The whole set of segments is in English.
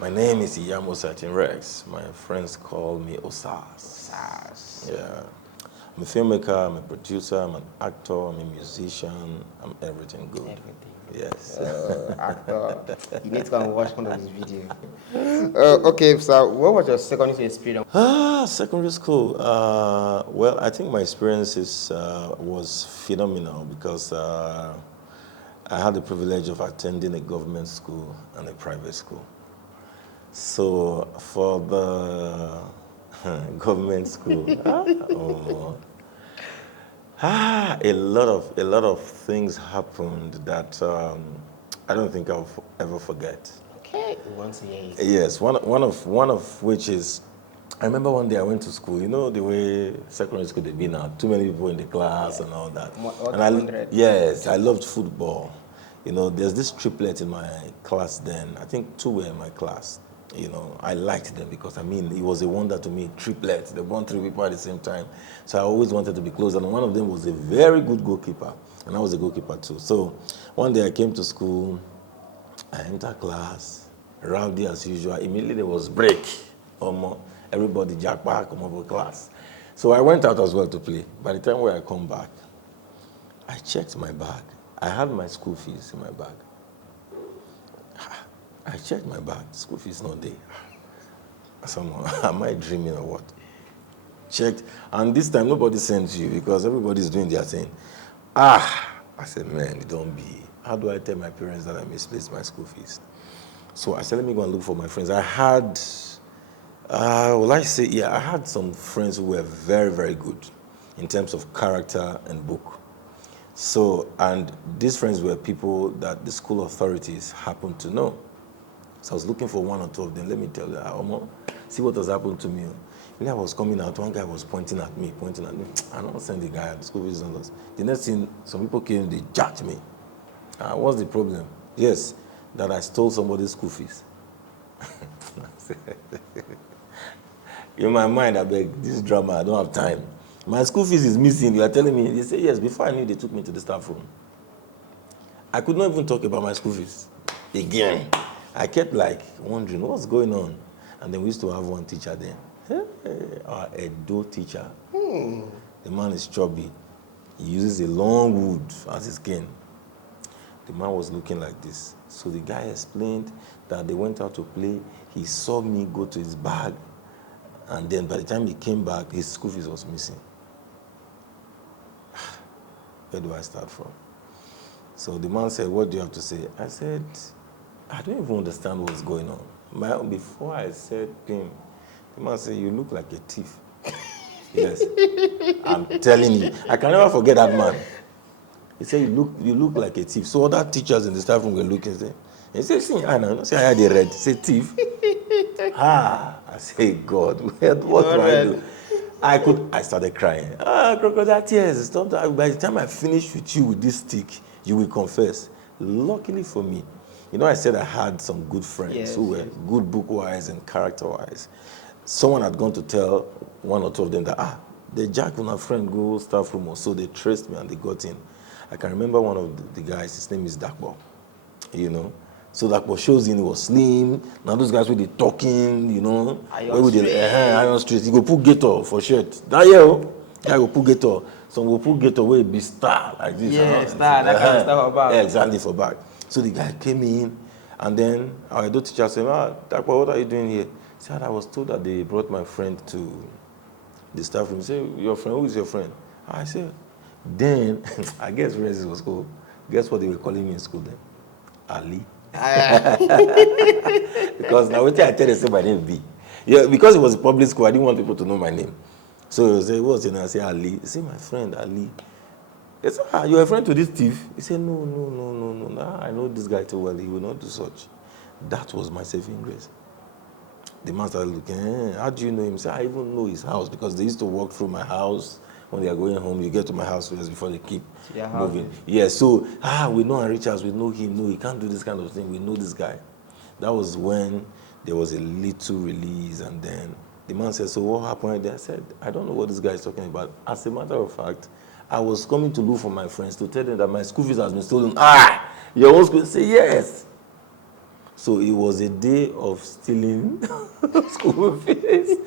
My name is Iyamo Satin Rex. My friends call me Osas. Sass. Yeah. I'm a filmmaker, I'm a producer, I'm an actor, I'm a musician, I'm everything good. Everything. Yes. Actor. You need to go and watch one of his videos. Okay, so what was your secondary school experience? Secondary school. Well, I think my experiences was phenomenal because I had the privilege of attending a government school and a private school. So for the government school, a lot of things happened that I don't think I'll ever forget. Okay, once a year. Yes, one of which is, I remember one day I went to school. You know the way secondary school they be now, too many people in the class and all that. What And I 100? yes, I loved football. You know, there's this triplet in my class then. I think two were in my class. You know, I liked them because I mean it was a wonder to me. Triplets, they born three people at the same time. So I always wanted to be close. And one of them was a very good goalkeeper, and I was a goalkeeper too. So one day I came to school. I enter class, rowdy as usual. Immediately there was break. Everybody jack back, come over class. So I went out as well to play. By the time where I come back, I checked my bag. I had my school fees in my bag. I checked my bag, school fees not there. Someone, am I dreaming or what? Checked, and this time nobody sent you because everybody's doing their thing. I said, man, don't be. How do I tell my parents that I misplaced my school fees? So I said, let me go and look for my friends. I had, I had some friends who were very, very good in terms of character and book. So, and these friends were people that the school authorities happened to know. So I was looking for one or two of them. Let me tell you, see what has happened to me. When I was coming out, one guy was pointing at me. I don't send the guy at the school fees on us. The next thing, some people came, they jacked me. What's the problem? Yes, that I stole somebody's school fees. In my mind, I beg, this drama, I don't have time. My school fees is missing. You are telling me, they say yes. Before I knew, they took me to the staff room. I could not even talk about my school fees again. I kept like wondering what's going on. And then we used to have one teacher then, our Edo teacher. The man is chubby. He uses a long wood as his cane. The man was looking like this. So the guy explained that they went out to play. He saw me go to his bag. And then by the time he came back, his school fees was missing. Where do I start from? So the man said, what do you have to say? I said, I don't even understand what's going on. Before I said him, the man said, you look like a thief. Yes, I'm telling you. I can never forget that man. He said, you look like a thief. So other teachers in the staff room were looking. He said, see, I know. See, I had a red. He said, thief. I say, God, what do I do? I started crying. Crocodile tears. Stop that. By the time I finish with you with this stick, you will confess. Luckily for me, you know, I said I had some good friends who were good book-wise and character-wise. Someone had gone to tell one or two of them that, the Jack and our friend go staff room, so they traced me and they got in. I can remember one of the guys, his name is Dakbo, you know. So Dakbo shows in, he was slim. Now those guys with the talking, you know. Iron Street. He go put gator for shirt. That year, guy go put gator. Some go put gator where it be star like this. Yeah, star, that kind of stuff for back. Yeah, exactly, for back. So the guy came in, and then our Edo teacher said, Dakbo, what are you doing here? He said, I was told that they brought my friend to the staff room. He said, your friend, who is your friend? I said, then, I guess Rez was cool. Guess what they were calling me in school then? Ali. Because now, what I tell you, say my name be. Yeah, because it was a public school, I didn't want people to know my name. So he said, what's your name? I said, Ali. He said, my friend, Ali. He said, you're a friend to this thief? He said, no. I know this guy too well. He will not do such. That was my saving grace. The man started looking, how do you know him? He said, I even know his house because they used to walk through my house. When they are going home, you get to my house first before they keep moving. Yeah, so, we know Richards, we know him. No, he can't do this kind of thing. We know this guy. That was when there was a little release, and then the man said, so what happened? I said, I don't know what this guy is talking about. As a matter of fact, I was coming to look for my friends to tell them that my school fees has been stolen. Your own school? Say, yes. So it was a day of stealing school fees.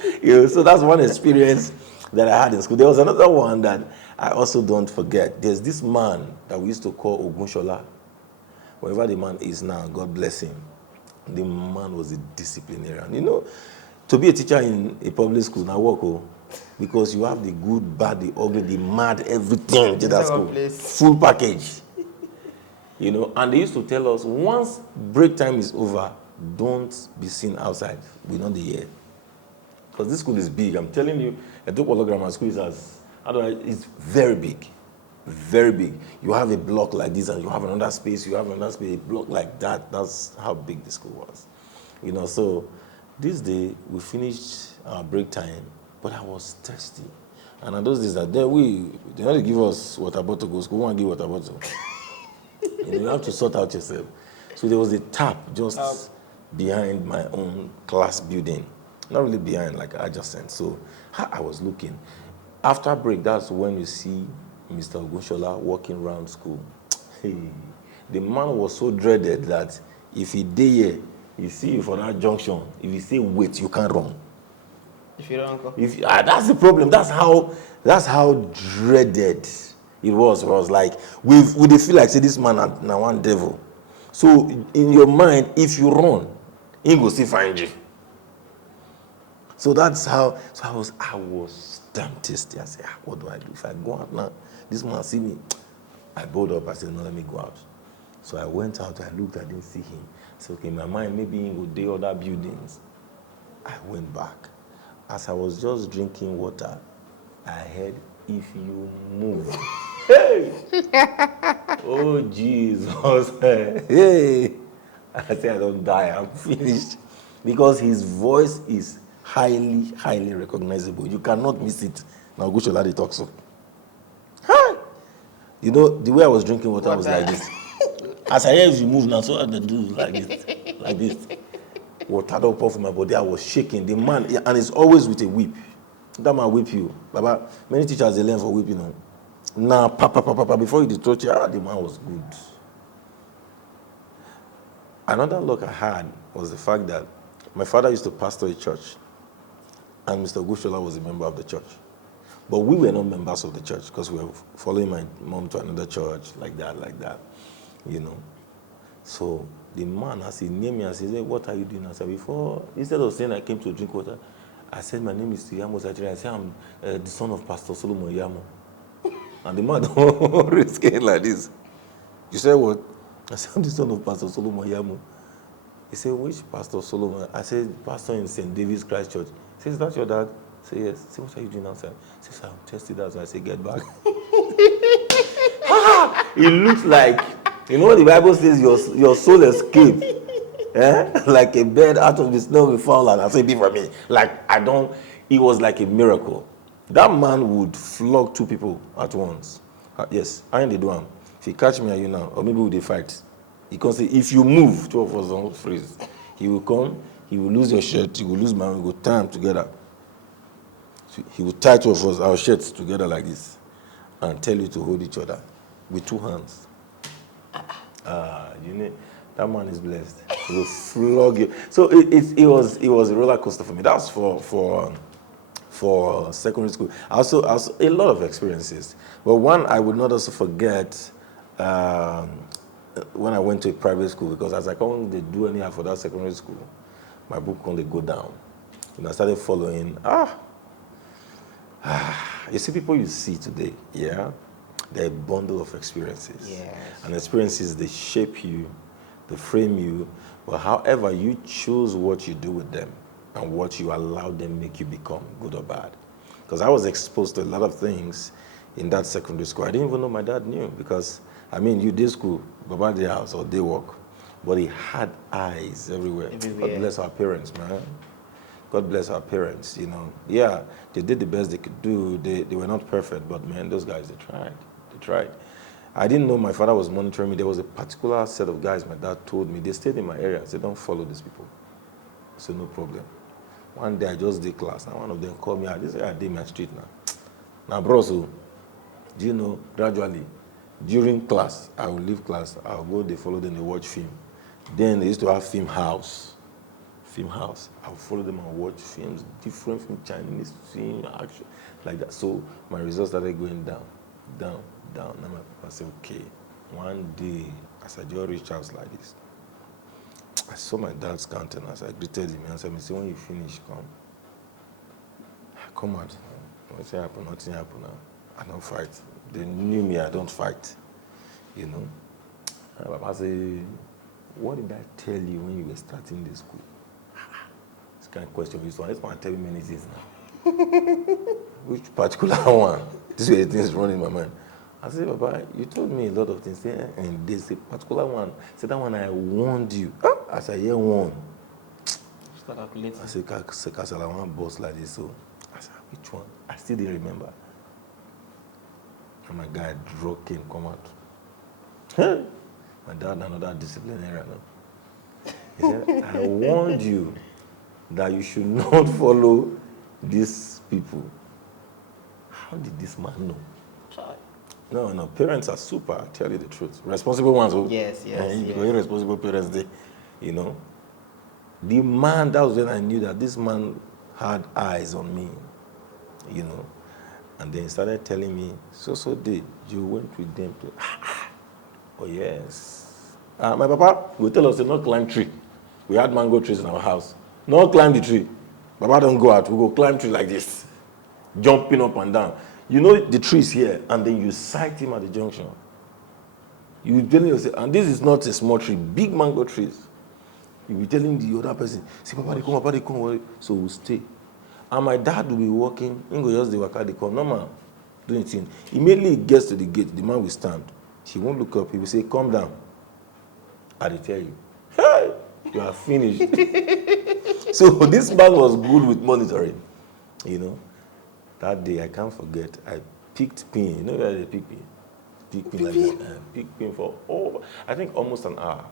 So that's one experience that I had in school. There was another one that I also don't forget. There's this man that we used to call Ogunshola. Wherever the man is now, God bless him. The man was a disciplinarian. You know, to be a teacher in a public school, now work, because you have the good, bad, the ugly, the mad, everything to that school. Full package. You know, and they used to tell us, once break time is over, don't be seen outside. We're not the Because this school is big. I'm telling you, Etopolo Grammar School it's very big. Very big. You have a block like this, and you have another space, a block like that. That's how big the school was. You know, so this day, we finished our break time, but I was thirsty. And on those days, they don't give us water bottle to go school. We want to give water bottle. You have to sort out yourself. So there was a tap just behind my own class building. Not really behind, like adjacent. So I was looking. After break, that's when you see Mr. Ogunshola walking around school. Hey, the man was so dreaded that if he did here, he see you for that junction. If he say wait, you can't run. If you don't go. That's the problem. That's how dreaded it was. It was like we feel like say this man now one devil. So in your mind, if you run, he will still find you. So that's how. So I was damn tasty. I said, what do I do if I go out now? This man see me. I bowed up. I said, no, let me go out. So I went out. I looked. I didn't see him. I said, okay, in my mind maybe he would do other buildings. I went back. As I was just drinking water, I heard, if you move. Hey! Oh, Jesus. Hey! I said, I don't die. I'm finished. Because his voice is highly, highly recognizable. You cannot miss it. Now, Gushola, they talk so. Hi! You know, the way I was drinking water was like this. As I hear if you move now, so I do like this. Like this. Water don't pour from my body. I was shaking. The man, and it's always with a whip. That man whip you. Baba, many teachers, they learn for whipping. You know. Now, papa, before you touch the man was good. Another luck I had was the fact that my father used to pastor a church, and Mr. Gushola was a member of the church. But we were not members of the church because we were following my mom to another church, like that, you know. So the man, as he named me, I said, what are you doing? I said, instead of saying I came to drink water, I said, my name is Yamo Zachary. I said, I'm the son of Pastor Solomon Yamo. And the man don't risk it like this. You said what? I said, I'm the son of Pastor Solomon Yamo. He said, which Pastor Solomon? I said, pastor in St. David's Christ Church. He says, is that your dad? I said, yes. I said, what are you doing outside? He says, I'm tested out. So I said, get back. It looks like, you know what the Bible says, your soul escaped. Like a bird out of the snow will fall, and I say, be for me. It was like a miracle. That man would flog two people at once. Yes, I ain't the one. If he catch me and you now, or maybe we dey fight. He can say, if you move, two of us don't freeze. He will come, he will lose your shirt, he will lose mine, we go tie them together. So he will tie two of us, our shirts together like this, and tell you to hold each other with two hands. You know, that man is blessed. He will flog you. So it was a roller coaster for me. That's for secondary school. Also a lot of experiences. But one I would not also forget when I went to a private school, because as I come to do anyhow for that secondary school, my book only go down. And I started following. You see people you see today, yeah? They're a bundle of experiences. Yes. And experiences, they shape you, they frame you, but however you choose what you do with them and what you allow them make you become, good or bad. Because I was exposed to a lot of things in that secondary school. I didn't even know my dad knew, because, I mean, you did school, Baba day house or day work, but he had eyes everywhere. God bless our parents, man. God bless our parents, you know. Yeah, they did the best they could do. They were not perfect, but man, those guys, they tried. They tried. I didn't know my father was monitoring me. There was a particular set of guys my dad told me. They stayed in my area. I said, don't follow these people. So no problem. One day I just did class, and one of them called me out. They said, I did my street now. Now, bro, so, do you know, gradually, during class, I will leave class, I'll go, they follow them, they watch film. Then they used to have film house. Film house. I would follow them and watch films, different from Chinese film, action, like that. So my results started going down, down, down. Now my papa said, okay, one day, as I just reached house like this, I saw my dad's countenance. I greeted him and said, when you finish, come. I come out. Nothing happened, nothing happened now. I don't fight. They knew me, I don't fight. You know? And Papa said, what did I tell you when you were starting this school? This kind of question. This one tell me many things now. Which particular one? This way things running in my mind. I said, Papa, you told me a lot of things. And there's a particular one. Say that one I warned you. I said, yeah, one. I said, Kasala, one boss like this. So I said, which one? I still didn't remember. And my guy draw came, come out. My dad, another disciplinarian. He said, I warned you that you should not follow these people. How did this man know? No, parents are super, I'll tell you the truth. Responsible ones. Yes. Irresponsible parents, they, you know. The man, that was when I knew that this man had eyes on me, you know. And then he started telling me, so day, you went with them to, oh yes. My papa will tell us to not climb tree. We had mango trees in our house. Not climb the tree. Papa don't go out, we go climb tree like this. Jumping up and down. You know the trees here, and then you sight him at the junction. You will tell yourself, and this is not a small tree, big mango trees. You will be telling the other person, see, Papa, they come. So we'll stay. And my dad will be walking, he go just the waka, they come, normal, doing it. Immediately he gets to the gate, the man will stand. He won't look up, he will say, calm down. I will tell you, hey, you are finished. So this man was good with monitoring, you know. That day, I can't forget, I picked pin. You know where they pick pin? Pick pin like that. Pick pin for, I think almost an hour.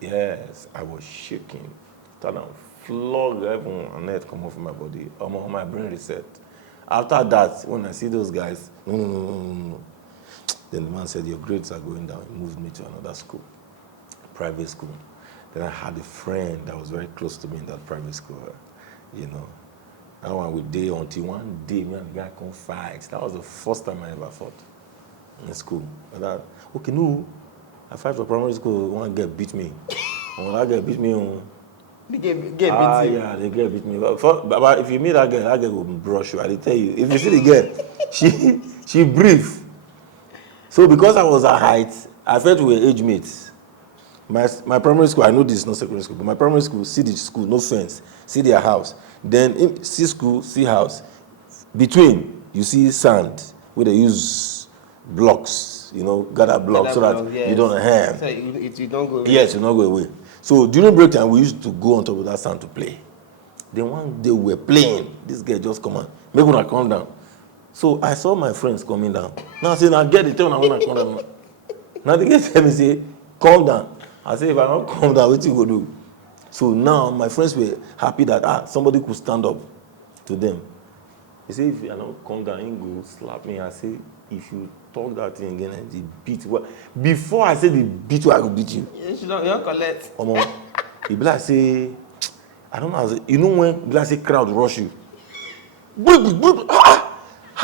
Yes, I was shaking. Started and flog heaven and earth come off my body. My brain reset. After that, when I see those guys, no. Then the man said, your grades are going down. He moved me to another school, private school. Then I had a friend that was very close to me in that private school, you know. That one we day until one day, me and the guy come fight. That was the first time I ever fought in school. Okay, no, I fight for primary school, one girl beat me. When that girl beat me, The girl beat you? yeah, the girl beat me. But if you meet that girl will brush you. I tell you, if you see the girl, she brief. So because I was her height, I felt we were age mates. My primary school, I know this is not secondary school, but my primary school, see the school, no fence, see their house. Then see school, see house. Between, you see sand, where they use blocks, you know, gather blocks so that yes. you don't have. So you don't go away. Yes, you don't go away. So during break time, we used to go on top of that sand to play. Then one day we were playing. This girl just come on, make una come down. So I saw my friends coming down. Now I say, now get the turn, I want to come down. Now the girl tell me, say, calm down. I say, if I don't calm down, what you go do? So now my friends were happy that somebody could stand up to them. He said, if I don't calm down, he go slap me. I say, if you talk that thing again, and the beat. Well, before I say the beat, I could beat you. You don't collect. He be like, say, I don't know, you know when like say crowd rush you. How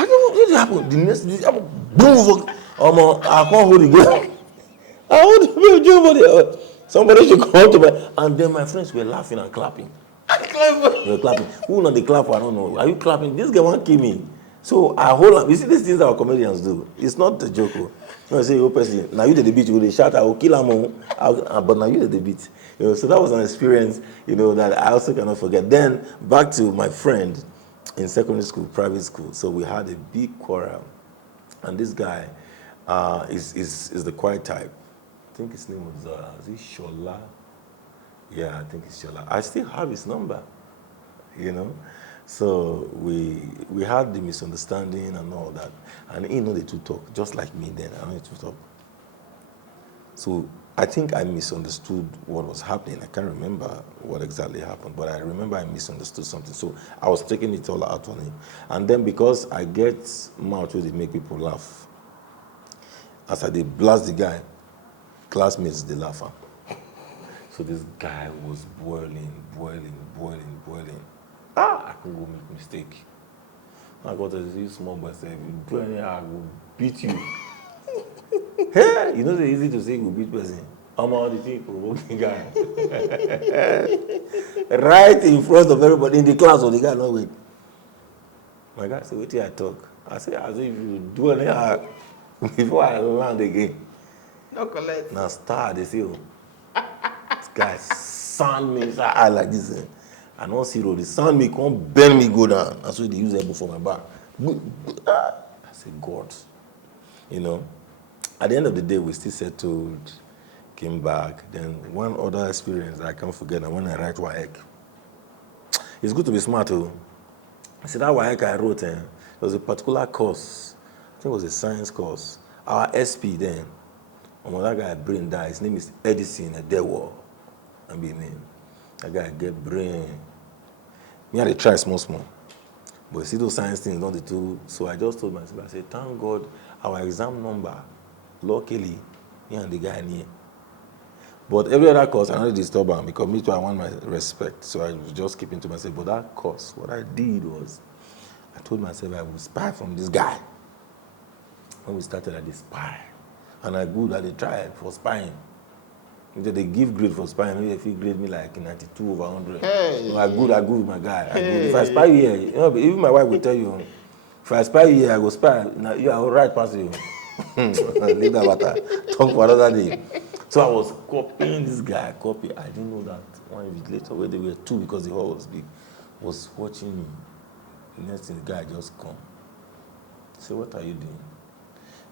did it happen? The next thing happen, boom, I can't hold it again. I hold the somebody should come to me. And then my friends were laughing and clapping. They were clapping. Who know the clap? I don't know. Are you clapping? This guy won't kill me. So I hold on. You see these things our comedians do. It's not a joke. You know, say, oh, person, now you did the beat, you will shout, I will kill him. But now you did the beat. You know, so that was an experience, you know, that I also cannot forget. Then back to my friend in secondary school, private school. So we had a big quarrel. And this guy is the quiet type. I think his name was, is it Shola? Yeah, I think it's Shola. I still have his number, you know. So we had the misunderstanding and all that. And he know the two talk, just like me then, I know the two talk. So I think I misunderstood what was happening. I can't remember what exactly happened, but I remember I misunderstood something. So I was taking it all out on him. And then because I get mouth where they make people laugh, as I did blast the guy, classmates, they laugh. So this guy was boiling. I could go make mistake. I got to see small boy say, if you do anything, I will beat you. Hey, you know, it's easy to say you beat person. I'm all the thing provoking guy. Right in front of everybody in the class, or the guy not wait. My guy said, wait till I talk. I said, as if you do anything before I land again. No collect. Now start, they say, oh, this guy sand me inside eye like this. I don't see road. The sand me, come bend me, go down. That's why they use elbow for my back. I say, God. You know, at the end of the day, we still settled, came back. Then one other experience that I can't forget, and when I write WAEC. It's good to be smart, too. I said, that WAEC I wrote, there was a particular course. I think it was a science course. Our SP then, that guy brain died. His name is Edison Edewo. I mean, that guy get brain. Me had to try small. But you see those science things, not the two. So I just told myself, I said, thank God, our exam number, luckily, me and the guy near. But every other course, I don't disturb him because me too, I want my respect. So I was just keeping to myself. But that course, what I did was, I told myself I would spy from this guy. When we started, I did spy. And I good at the try for spying. They give grade for spying. Maybe if you grade me like 92 over 100. Hey. So I good, my guy. I good. If I spy you here, you know, even my wife will tell you, if I spy you here, I go spy. Now you are all right, pass you. Leave that matter. Talk for another day. So I was copying this guy. I didn't know that one week later, where they were two because the hall was big, was watching me. The next thing, the guy just come. Say, what are you doing?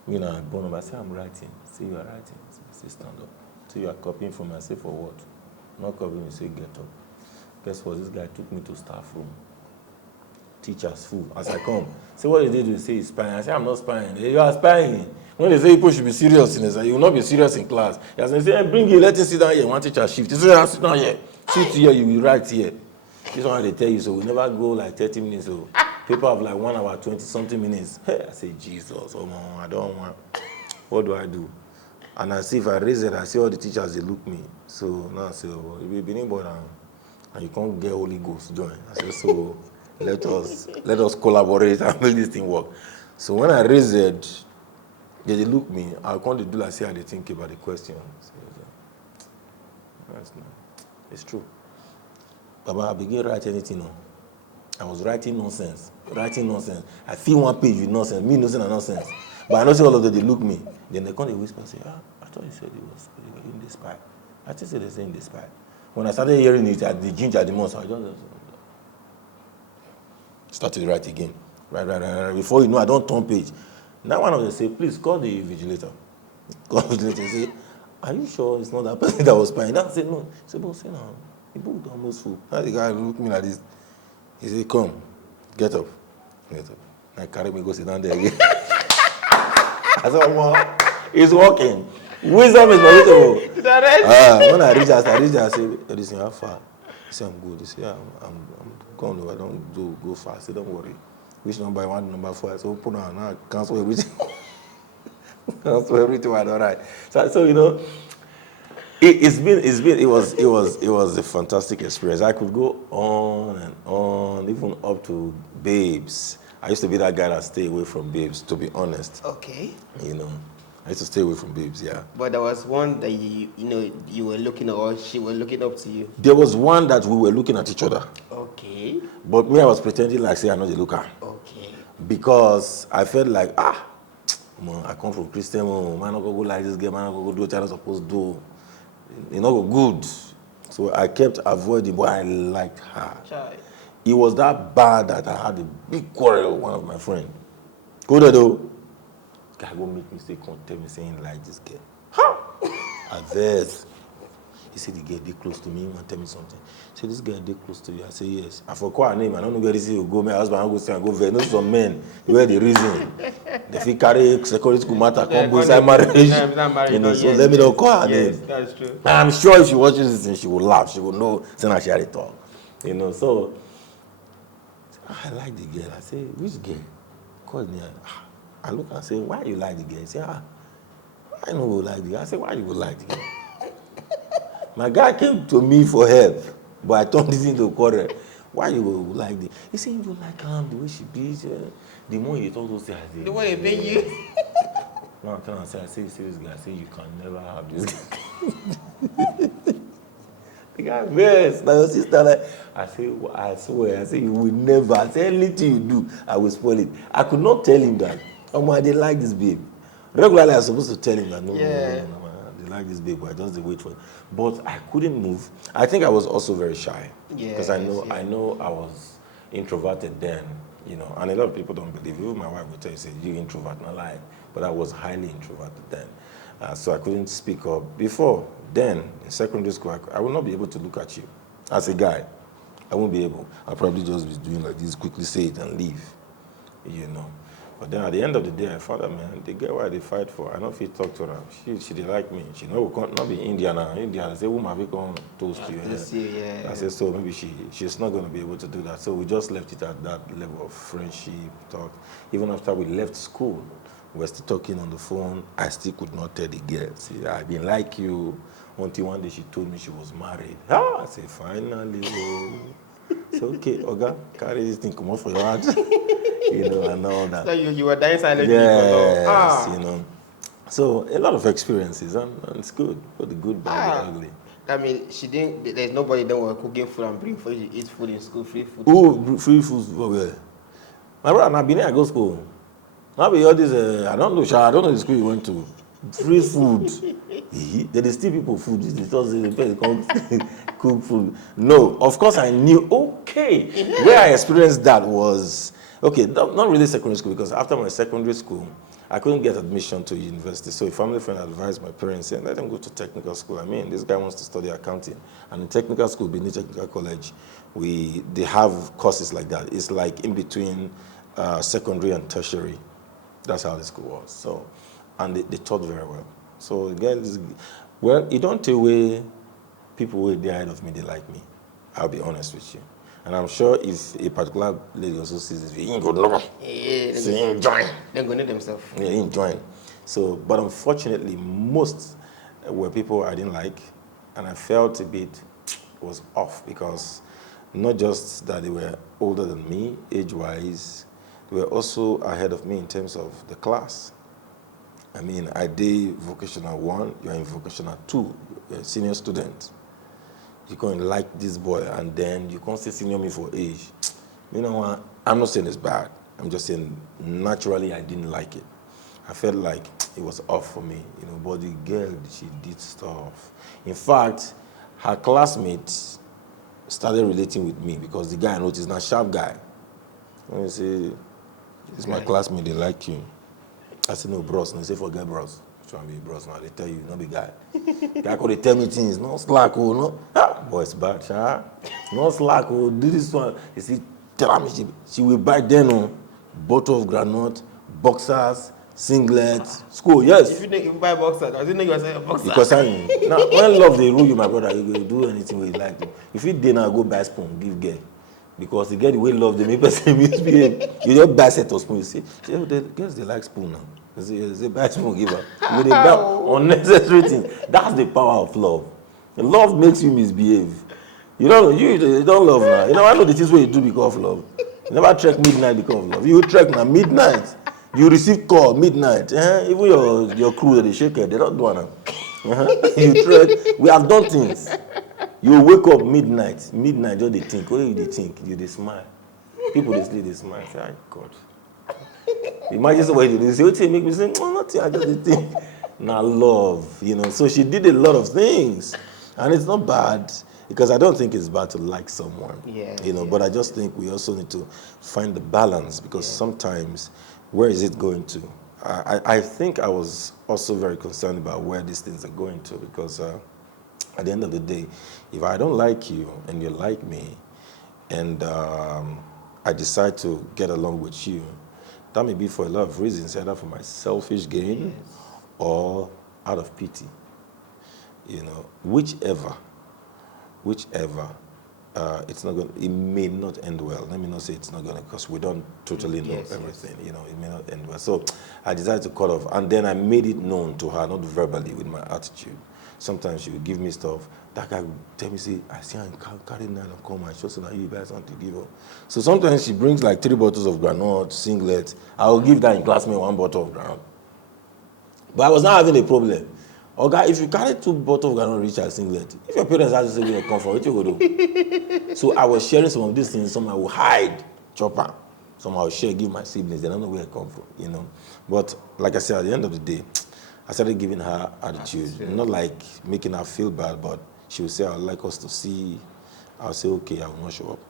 You know, I born up. I say, I'm writing. Say, you are writing. I say, stand up. So you are copying from me. I say, for what? Not copying. You say, get up. Guess what? This guy took me to staff room. Teachers, fool. As I come, say, what did they do? Say, he's spying. I say, I'm not spying. You are spying. When they say people should be serious in this, you will not be serious in class. As they say, hey, bring you, let him sit down here. One teacher shift. He say, sit down here. Sit here, you will write here. This one they tell you, so we never go like 30 minutes. So paper of like 1 hour, 20-something minutes. Hey, I say, Jesus, oh man, I don't want. What do I do? And I see if I raise it, I see all the teachers, they look me. So now I say, oh, if you've been in board and you can't get Holy Ghost, join. I say, so let us collaborate and make this thing work. So when I raise it, they look me, I can't do like say how they think about the question. So, it's true. Baba, I begin write anything now. I was writing nonsense. I feel one page with nonsense, me nonsense. But I know say all of them, they look me. Then they come, they whisper, say, I thought you said it was in the spy. I just said they say in the spy. When I started hearing it at the ginger the most, I just started to write again. Right. Before you know, I don't turn page. Now one of them say, please call the vigilator. Call the vigilator and say, are you sure it's not that person that was spying? I said, no. He said, but say no. The book almost full. Now the guy looked at me like this. He said, come, get up. I carry me, go sit down there again. I said, well, it's working. Wisdom is malleable. When I reach out, I say, listen, how far? He said, I'm good. He said, I'm going over. I don't go fast. He said, don't worry. Which number I want, number 4? I said, open on now, cancel everything. Cancel everything, all right. So you know, it was a fantastic experience. I could go on and on, even up to Babes. I used to be that guy that stay away from Babes, to be honest. Okay. You know, I used to stay away from Babes, yeah. But there was one that you were looking at, or she was looking up to you. There was one that we were looking at each other. Okay. But me, I was pretending like say I know the looker. Okay. Because I felt like, man, I come from Christian, man, I not go like this girl, man, I go do what I'm supposed to do. You know, good. So I kept avoiding, but I liked her. Child. It was that bad that I had a big quarrel with one of my friends. Go there though. This guy go make me say, come tell me saying like this girl. How? I vex. He said the girl dey close to me, he want tell me something. He said this girl dey close to you. I say yes. I forgot her name. I don't know where this is. Go, my husband, I go say I go vex. You know some men, where the reason. They fit carry security school matter, come go inside marriage. You know, so let me not call her name. Yes, that's true. I'm sure if she watches this thing, she will laugh. She will know, say now she had it all. You know, so I like the girl. I say, which girl? Call me. I look and say, why you like the girl? He say, I know you like the girl. I say, why you would like the girl? My guy came to me for help, but I turned it into a quarrel. Why you like this? He said, you don't like her, the way she beats. The more you talk those things, I say, The way they pay you. no, I say, this guy, I say, you can never have this guy. The guy, yes, now your sister, like, I swear, I say, you will never, I say, anything you do, I will spoil it. I could not tell him that. I didn't like this babe. Regularly, I was supposed to tell him that, no, they like this babe, but I just wait for it. But I couldn't move. I think I was also very shy. Because I know I was introverted then, you know, and a lot of people don't believe. Even my wife would tell you, say, you introvert, not lie. But I was highly introverted then. So I couldn't speak up. Before, then, in secondary school, I would not be able to look at you. As a guy, I won't be able. I'll probably just be doing like this, quickly say it and leave, you know. But then at the end of the day, I found out, man, the girl why they fight for, I don't feel talk to her. She did like me. She know we can't not be Indian now. India, I say, who have we come toast to you? Yeah. I said, so maybe she's not going to be able to do that. So we just left it at that level of friendship, talk. Even after we left school, we were still talking on the phone. I still could not tell the girl, see, I didn't like you. Until one day she told me she was married. I said, finally, oh. So, okay, Oga, carry this thing, come on for your heart. You know, and all that. So you were dying silently. Yes, you know. So a lot of experiences, and it's good for the good, bad, the ugly. I mean, there's nobody that was cooking food and bring for you to eat food in school, free food. Oh, free food for where? My brother, I've been here, I go school. Now be all this, I don't know the school you went to. Free food. There is still people food. They just they come cook food. No, of course I knew. Okay, where I experienced that was okay. Not really secondary school, because after my secondary school, I couldn't get admission to university. So a family friend advised my parents saying, let them go to technical school. I mean, this guy wants to study accounting, and in technical school, Benin Technical College, they have courses like that. It's like in between secondary and tertiary. That's how the school was. So. And they taught very well. So girls, well, it don't take away people who are ahead of me, they like me. I'll be honest with you. And I'm sure if a particular lady also sees this video, he ain't gonna know. So he ain't join. They're gonna need themselves. Yeah, he ain't join. So, but unfortunately, most were people I didn't like, and I felt a bit was off, because not just that they were older than me, age-wise, they were also ahead of me in terms of the class. I mean, I did vocational 1, you're in vocational 2, you're a senior student. You can't like this boy, and then you can't say senior me for age. You know what? I'm not saying it's bad. I'm just saying naturally I didn't like it. I felt like it was off for me, you know, but the girl, she did stuff. In fact, her classmates started relating with me, because the guy I noticed, not sharp guy. When you say, it's my classmate, they like you. I said, no, bros. And they say, forget bros. Trying to be bros now. They tell you, not be guy. Guy could they tell me things, no slack, oh, no. Boy, it's bad, sha. No slack, oh, do this one. You see, tell me she will buy then, oh, bottle of granite, boxers, singlets, school, yes. If you think you buy boxers, does it know you are saying a boxer? Because now, when love they rule you, my brother, you will do anything we like. If you did now go buy spoon, give girl. Because the girl the way love them, make person misbehave. You just buy set of spoon. You see, the girls they like spoon now. You say buy spoon, give her. You they buy unnecessary things. That's the power of love. And love makes you misbehave. You don't love now. You know, I know the things what you do because of love. You never trek midnight because of love. You trek now midnight. You receive call midnight. Even your crew they shake it, they don't do it. You trek. We have done things. You wake up midnight, just they think. What do you think? You they smile. People they sleep, they smile. Say, oh, God. Imagine somebody they say, what you make me say, oh, nothing, I just think. Now love, you know. So she did a lot of things. And it's not bad, because I don't think it's bad to like someone. You know, but I just think we also need to find the balance, because sometimes, where is it going to? I think I was also very concerned about where these things are going to, because at the end of the day, if I don't like you and you like me, and I decide to get along with you, that may be for a lot of reasons, either for my selfish gain or out of pity. You know, whichever, it's not going. It may not end well. Let me not say it's not going to, because we don't totally know everything. You know, it may not end well. So I decided to cut off, and then I made it known to her, not verbally, with my attitude. Sometimes she would give me stuff. That guy would tell me, say, I see her carry 9 and come and show so that you guys want to give her. So sometimes she brings like 3 bottles of granite, singlet. I will give that in classmate 1 bottle of granite. But I was not having a problem. Okay, if you carry 2 bottles of granite reach a singlet, if your parents ask you to say you come from, what you go do? So I was sharing some of these things. Some I will hide, chopper. Some I will share, give my siblings. They don't know where I come from, you know. But like I said, at the end of the day, I started giving her attitude. Not like making her feel bad, but she would say, I would like us to see. I'll say, okay, I will not show up.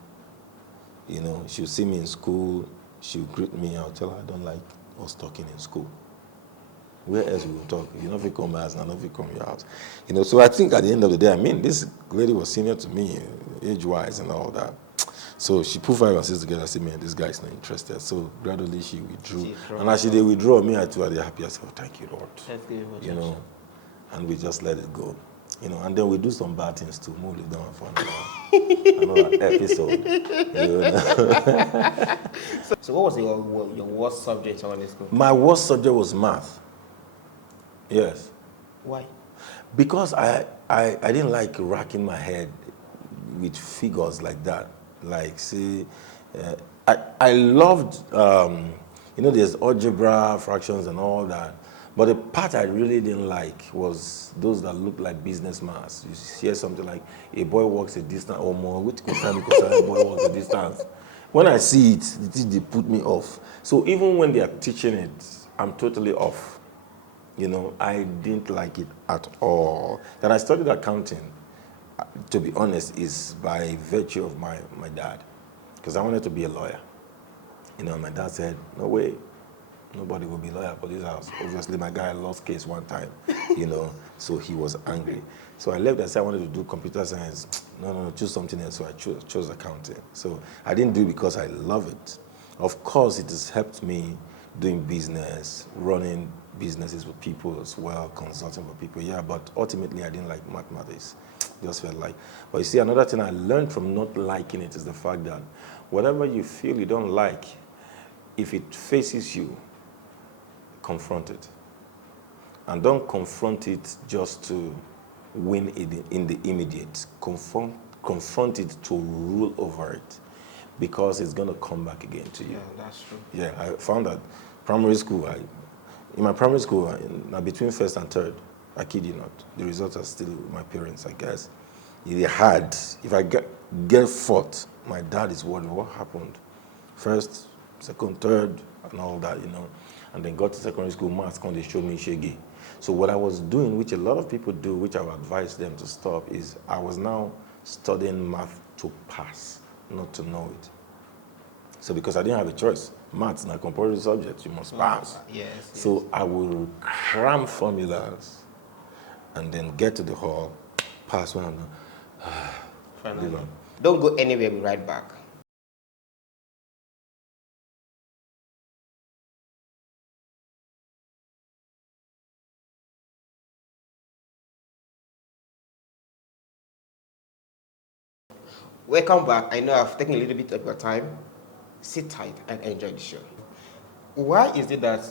You know, she would see me in school. She would greet me. I'll tell her I don't like us talking in school. Where else we will talk? You know, if you come my house, none of you come your house. You know, so I think at the end of the day, I mean, this lady was senior to me, age-wise and all that. So she put 5 and 6 together and said, man, this guy is not interested. So gradually she withdrew. And as she did withdraw, me, I too had the happy. I said, oh, thank you, Lord. You know, and we just let it go. You know, and then we do some bad things to move it down for another episode. You know? So what was your worst subject in secondary school? My worst subject was math. Yes. Why? Because I didn't like racking my head with figures like that. Like, see, I loved, you know, there's algebra, fractions and all that. But the part I really didn't like was those that look like business maths. You hear something like, a boy walks a distance or more, which cosine, a boy walks a distance. When I see it, they put me off. So even when they are teaching it, I'm totally off. You know, I didn't like it at all. That I studied accounting, to be honest, is by virtue of my dad. Because I wanted to be a lawyer. You know, my dad said, no way, nobody will be a lawyer for this house. Obviously, my guy lost case one time, you know, so he was angry. So I left and said I wanted to do computer science. No, choose something else. So I chose accounting. So I didn't do it because I love it. Of course, it has helped me doing business, running businesses with people as well, consulting for people, yeah, but ultimately I didn't like mathematics. Just felt like, but you see, another thing I learned from not liking it is the fact that whatever you feel you don't like, if it faces you, confront it. And don't confront it just to win in the immediate. Confront it to rule over it, because it's going to come back again to you. Yeah, that's true. Yeah, I found that primary school, in my primary school, between first and third, I kid you not, the results are still with my parents, I guess. They had, if I get fourth, my dad is wondering what happened. First, second, third, and all that, you know. And then got to secondary school, maths, they showed me shaggy. So what I was doing, which a lot of people do, which I would advise them to stop, is I was now studying math to pass, not to know it. So because I didn't have a choice, maths is a compulsory subject, you must pass. Yes. So I will cram formulas and then get to the hall, pass when I'm done. You know. Don't go anywhere, we'll be right back. Welcome back. I know I've taken a little bit of your time. Sit tight and enjoy the show. Why is it that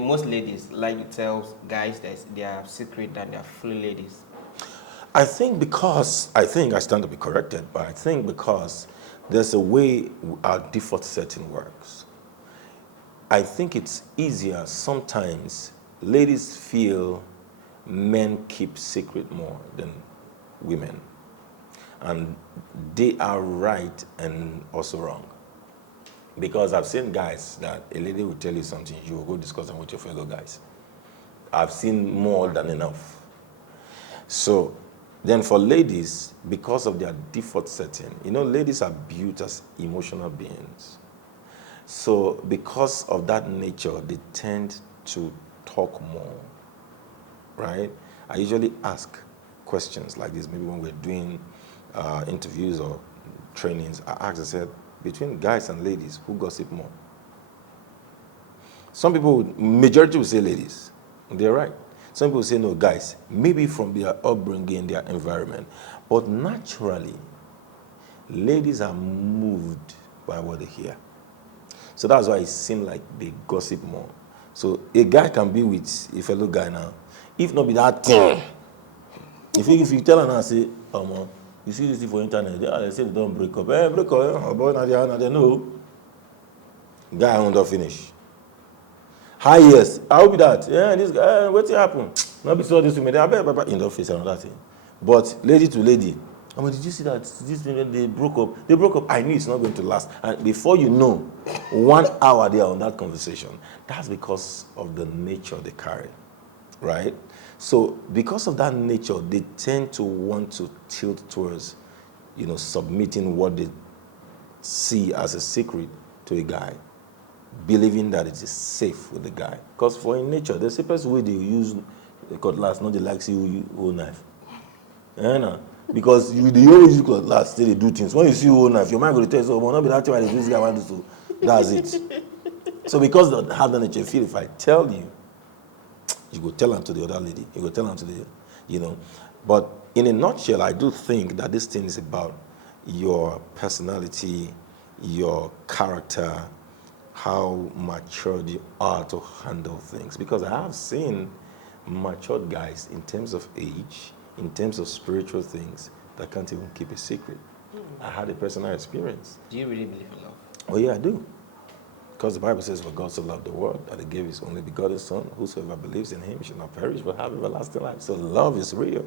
most ladies like to tell guys that they are secret that they are fully ladies? I think I stand to be corrected, but I think because there's a way our default setting works. I think it's easier sometimes. Ladies feel men keep secret more than women. And they are right and also wrong. Because I've seen guys that a lady will tell you something, you will go discuss it with your fellow guys. I've seen more than enough. So then for ladies, because of their default setting, you know, ladies are built as emotional beings. So because of that nature, they tend to talk more, right? I usually ask questions like this, maybe when we're doing interviews or trainings. I said, between guys and ladies, who gossip more? Some people, majority will say ladies. They're right. Some people say, no, guys, maybe from their upbringing, their environment. But naturally, ladies are moved by what they hear. So that's why it seems like they gossip more. So a guy can be with a fellow guy now. If not be that thing, If you tell her now, say, you see this thing for internet, they say they don't break up. Break up, boy, now they know. Guy won't finish. Hi, yes, I hope that. Yeah, this guy, what's happen? Not be so this woman, in the office and that thing. But lady to lady, did you see that this women they broke up? They broke up. I knew it's not going to last. And before you know, 1 hour they are on that conversation. That's because of the nature they carry, right? So because of that nature, they tend to want to tilt towards, submitting what they see as a secret to a guy, believing that it is safe with the guy. Because for in nature, the safest way they use a cutlass, not the like you hold knife. Because they always use cutlass, they do things. When you see hold knife, your mind will tell you, so not be that way this guy want to do. That's it. So because they have the nature, feel if I tell you, you go tell them to the other lady. You go tell them to the, But in a nutshell, I do think that this thing is about your personality, your character, how matured you are to handle things. Because I have seen matured guys in terms of age, in terms of spiritual things, that can't even keep a secret. I had a personal experience. Do you really believe in love? Oh yeah, I do. Because the Bible says, for God so loved the world, that he gave his only begotten Son, whosoever believes in him shall not perish, but have everlasting life. So love is real.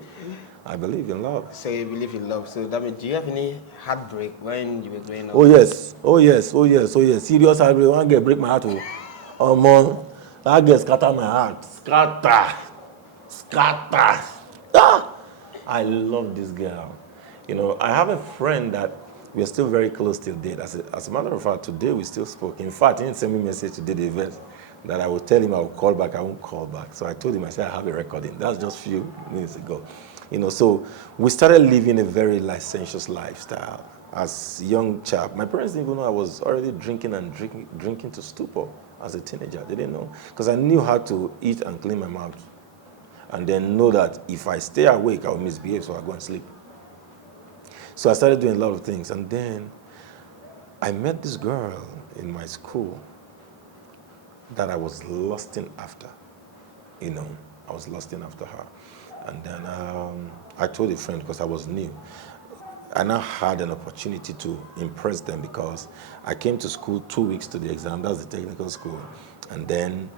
I believe in love. So you believe in love. So that means, do you have any heartbreak when you were growing up? Oh yes. Serious heartbreak. One girl break my heart. That girl scatter my heart. Scatter. I love this girl. I have a friend that we are still very close till date. As a matter of fact, today we still spoke. In fact, he didn't send me a message today, the event, that I will tell him I will call back. I won't call back. So I told him, I said, I have a recording. That's just a few minutes ago. So we started living a very licentious lifestyle. As a young chap, my parents didn't even know I was already drinking to stupor as a teenager. They didn't know. Because I knew how to eat and clean my mouth. And then know that if I stay awake, I will misbehave, so I'll go and sleep. So I started doing a lot of things. And then I met this girl in my school that I was lusting after. I was lusting after her. And then I told a friend, because I was new, I now had an opportunity to impress them, because I came to school 2 weeks to the exam. That's the technical school. And then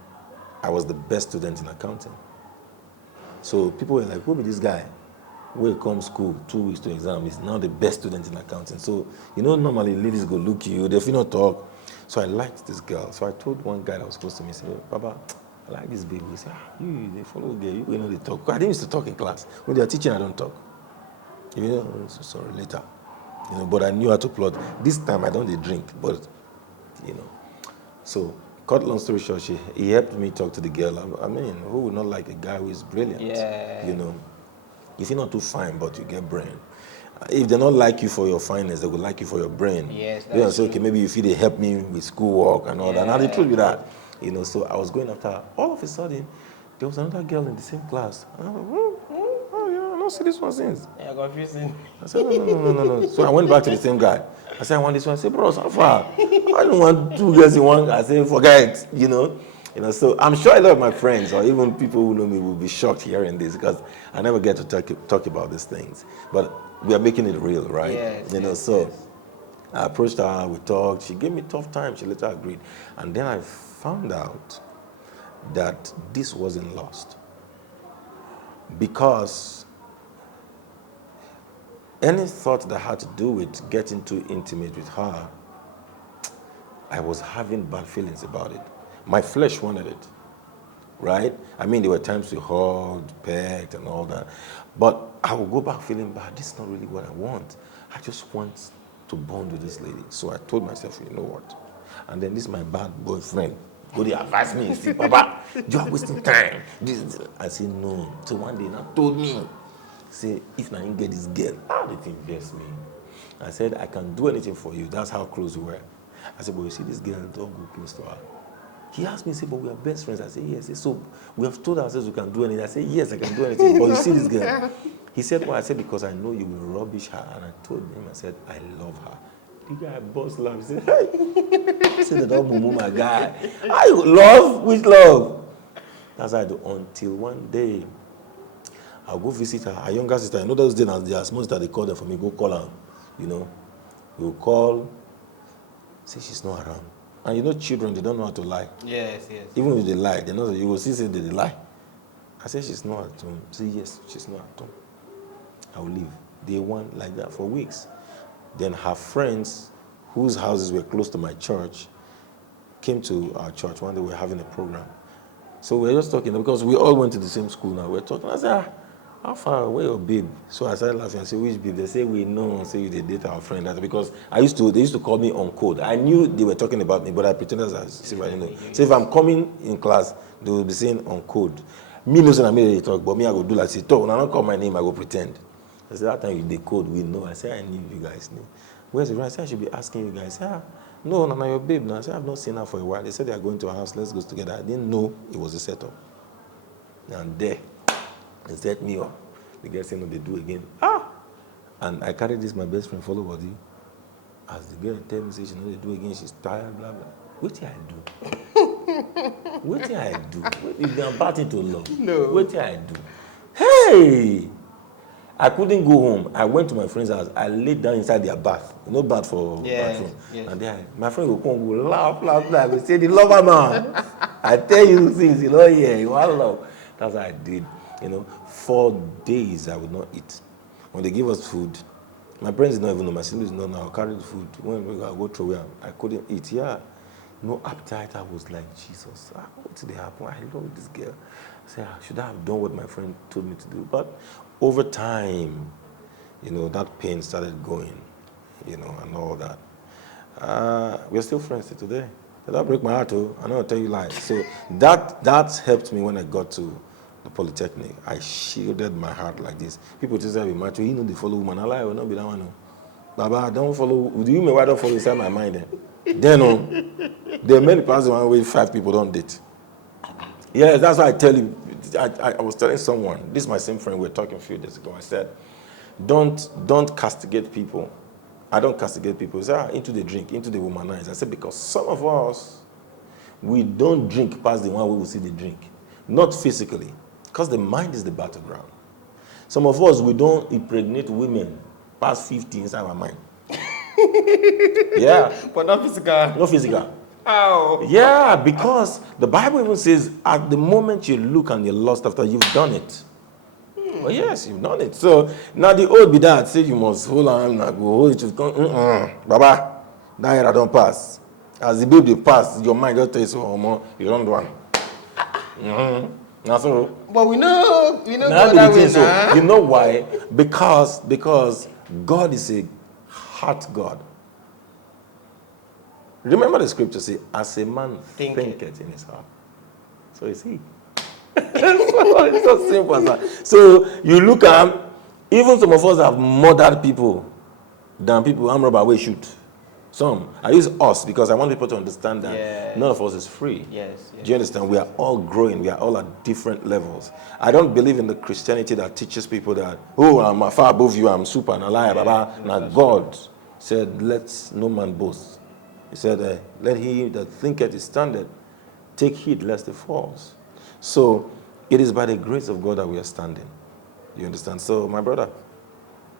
I was the best student in accounting. So people were like, who be this guy? Will come school 2 weeks to exam, is now the best student in accounting. So, normally ladies go look you, they feel not talk. So I liked this girl. So I told one guy that was close to me, I said, Baba, I like this baby. He said, they follow girl, you know they talk. I didn't used to talk in class. When they are teaching, I don't talk. So sorry, later. But I knew how to plot. This time I don't drink, but, So, cut long story short, he helped me talk to the girl. I mean, who would not like a guy who is brilliant? Yeah. If you're not too fine, but you get brain. If they not like you for your fineness, they will like you for your brain. Yes, that's so okay, maybe you feel they help me with schoolwork and all that. Now the truth with that, so I was going after her. All of a sudden, there was another girl in the same class. And I was like, I don't see this one since. Yeah, confusing. I said, no. So I went back to the same guy. I said, I want this one. I said, bro, so far. I don't want two girls in one. I said, forget, So I'm sure a lot of my friends or even people who know me will be shocked hearing this, because I never get to talk about these things. But we are making it real, right? Yes, I approached her, we talked. She gave me tough time. She later agreed. And then I found out that this wasn't lost. Because any thought that had to do with getting too intimate with her, I was having bad feelings about it. My flesh wanted it, right? I mean, there were times we hugged, pecked, and all that. But I would go back feeling bad. This is not really what I want. I just want to bond with this lady. So I told myself, you know what? And then this is my bad boyfriend. Go there, advise me. Say, Papa, you are wasting time. I said, no. So one day, now told me, say, if I didn't get this girl, how did you invest me? I said, I can do anything for you. That's how close we were. I said, but you see this girl, don't go close to her. He asked me, he said, but we are best friends. I said, yes. He said, so we have told ourselves we can do anything. I said, yes, I can do anything. But you see this girl. He said, well, I said, because I know you will rubbish her. And I told him, I said, I love her. The guy bust laugh. He said, hey. He said, don't move my guy. I love? Which love? That's how I do. Until one day, I'll go visit her younger sister. I know those days, their small sister, they call them for me, go call her. We'll call, say she's not around. And children, they don't know how to lie. Yes, yes. Even if they lie, they know that you will see say they lie. I said, she's not at home. Say, yes, she's not at home. I will leave. They went like that for weeks. Then her friends, whose houses were close to my church, came to our church one day. We were having a program. So we were just talking, because we all went to the same school now. We were talking. I said, how far away your babe? So I started laughing. I said, which babe? They say, we know. Say, they date our friend. That's because they used to call me on code. I knew they were talking about me, but I pretended as if I didn't know. So if I'm coming in class, they will be saying on code. Me losing, I made they talk, but me, I go do like, say, talk. When I don't call my name, I go pretend. I said, that time you decode, we know. I said, I knew you guys knew. Where's the friend? I said, I should be asking you guys. No, Nana, your babe. No. I said, I've not seen her for a while. They said they are going to our house. Let's go together. I didn't know it was a setup. And there, they set me up. The girl said, no, they do again. And I carried this, my best friend, follow body. As the girl tell me, say, she know they do again, she's tired, blah, blah. What did I do? What did I do? If they're about it to love, No. what did I do? Hey! I couldn't go home. I went to my friend's house. I laid down inside their bath. No bath for bathroom. Yes. And there, my friend will come, go laugh. We say, the lover man. I tell you things, you want love. That's what I did. 4 days I would not eat. When they give us food, my parents did not even know. My siblings did not know. I'll carry the food. When we go through where I couldn't eat. Yeah. No appetite. I was like, Jesus, what did happen? I love this girl. I said, should I have done what my friend told me to do? But over time, that pain started going, and all that. We're still friends till today. That break my heart, too. I know I'll tell you lies. So that helped me when I got to the Polytechnic. I shielded my heart like this. People just say, macho, they follow woman. I lie, will not be that one. No. Baba, don't follow. Do you mean why don't follow inside my mind? Then, there are many persons one way 5 people don't date. Yes, that's why I tell you. I was telling someone, this is my same friend, we were talking a few days ago. I said, don't castigate people. I don't castigate people. They say, into the drink, into the womanize. I said, because some of us, we don't drink past the one we will see the drink. Not physically, because the mind is the battleground. Some of us, we don't impregnate women past 50 inside our mind. Yeah. But not physical. Not physical. How? Yeah, because the Bible even says, at the moment you look and you lust after, you've done it. Well, yes, you've done it. So now the old be that say you must hold on, go hold it to come. Baba, that era don't pass. As the baby pass, your mind just tells you, more, you don't do one. Now so. But we know Now that way, so, you know why? Because God is a heart God. Remember the scripture say, as a man thinketh in his heart, so is he. It's so simple as that. So you look at, even some of us have murdered people than people arm robber way shoot. Some. I use us because I want people to understand that none of us is free. Yes. Do you understand? We are all growing. We are all at different levels. I don't believe in the Christianity that teaches people that, I'm far above you, I'm super and alive. Now God said, let no man boast. He said, let he that thinketh is standeth take heed lest he falls. So it is by the grace of God that we are standing. You understand? So my brother,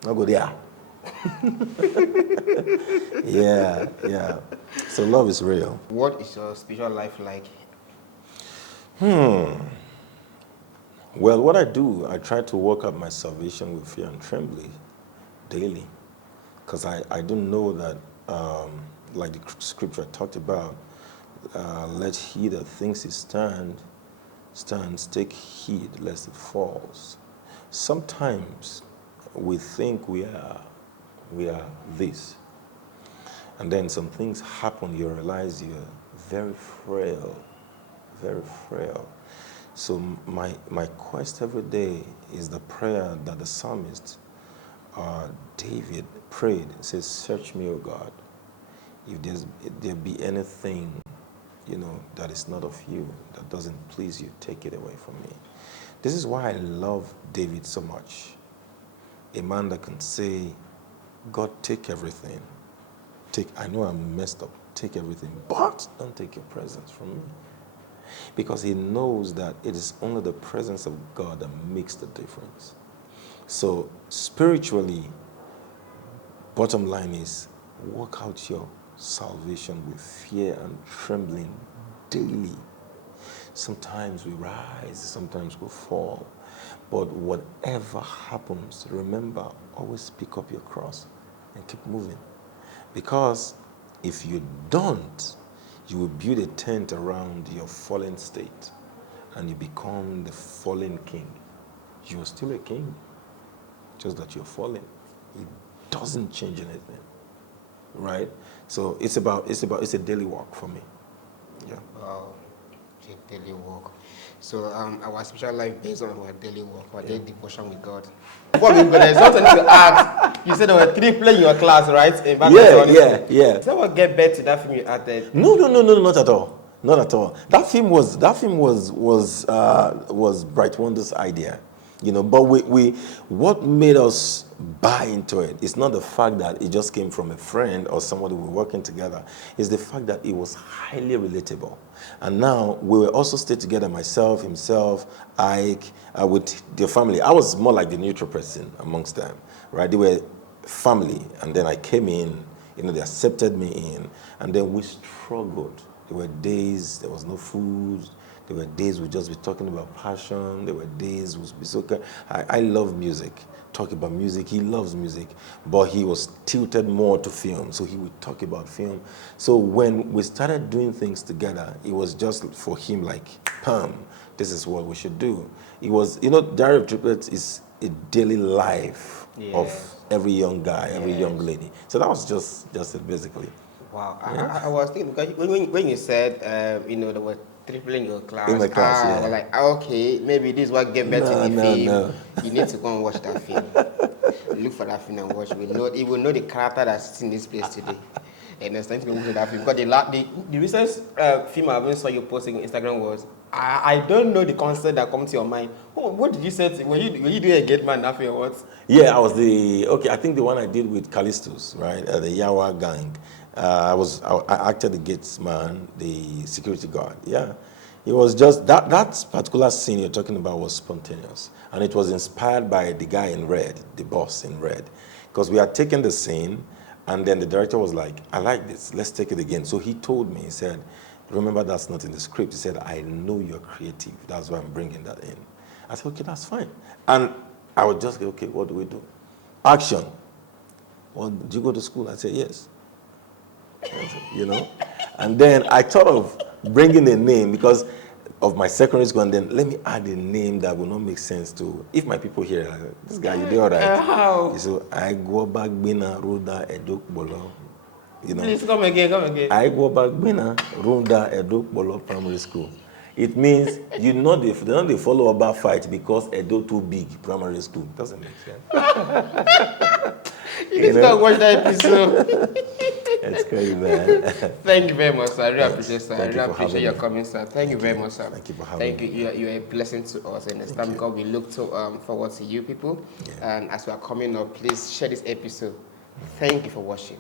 I'll go there. Yeah. So love is real. What is your spiritual life like? Well, what I do, I try to work out my salvation with fear and trembling daily. Because I don't know that, like the scripture talked about, let he that thinks he stands, take heed lest it falls. Sometimes we think we are this. And then some things happen, you realize you're very frail. Very frail. So my quest every day is the prayer that the psalmist David prayed. It says, search me, O God. If there be anything, that is not of you, that doesn't please you, take it away from me. This is why I love David so much. A man that can say, God, take everything. I know I'm messed up. Take everything, but don't take your presence from me. Because he knows that it is only the presence of God that makes the difference. So spiritually, bottom line is work out your salvation with fear and trembling daily. Sometimes we rise, sometimes we fall. But whatever happens, remember, always pick up your cross and keep moving. Because if you don't, you will build a tent around your fallen state and you become the fallen king. You're still a king, just that you're fallen. It doesn't change anything, right? So it's a daily walk for me. Yeah. Wow, it's a daily walk. So our spiritual life based on our daily walk, our daily devotion with God. Before we go, there's something to ask. You said there were 3 playing in your class, right? Yeah. Is that what get back to that film you acted? No, not at all. Not at all. That film was Bright Wonder's idea, But what made us buy into it is not the fact that it just came from a friend or somebody we were working together. It's the fact that it was highly relatable. And now we were also stayed together, myself, himself, Ike, with their family. I was more like the neutral person amongst them, right? They were family, and then I came in. They accepted me in, and then we struggled. There were days there was no food. There were days we'd just be talking about passion. There were days we'd be so. I love music. Talk about music. He loves music, but he was tilted more to film, so he would talk about film. So when we started doing things together, it was just for him like, "Pam, this is what we should do." It was, Diary of Triplets is a daily life of every young guy, every young lady. So that was just it basically. Wow. I was thinking, because when you said, there were 3 people in your class. In my class, yeah. I was like, okay, maybe this is what gave birth to the film. No. You need to go and watch that film. Look for that film and watch. You will know the character that's in this place today. And it's time to go to that film. Because the recent film I even saw you posting on Instagram was, I don't know the concept that comes to your mind. What did you say? Were you doing a Gate Man that film? What? Yeah, I think the one I did with Callistus, right? The Yawa gang. I acted the gates man, the security guard. Yeah, it was just that particular scene you're talking about was spontaneous, and it was inspired by the guy in red, the boss in red, because we had taken the scene, and then the director was like, "I like this. Let's take it again." So he told me, he said, "Remember, that's not in the script." He said, "I know you're creative. That's why I'm bringing that in." I said, "Okay, that's fine." And I would just go, "Okay, what do we do?" Action. Well, did you go to school? I said, "Yes." And then I thought of bringing a name because of my secondary school, and then let me add a name that will not make sense to, if my people hear, like, this guy, you do all right. So I go back Bina Ruda Edok Bolo. Please come again. I go back Bina Ruda Edok Bolo Primary School. It means they don't follow about fight because Edo too big primary school. Doesn't make sense. You need to watch that episode. It's crazy, man. Thank you very much, sir. I really appreciate, sir. Thank I really appreciate your me. coming, sir. Thank you very much, sir. Thank you for having me. You're a blessing to us, and it's time because we look forward to you people. Yeah. And as we are coming up, please share this episode. Thank you for watching.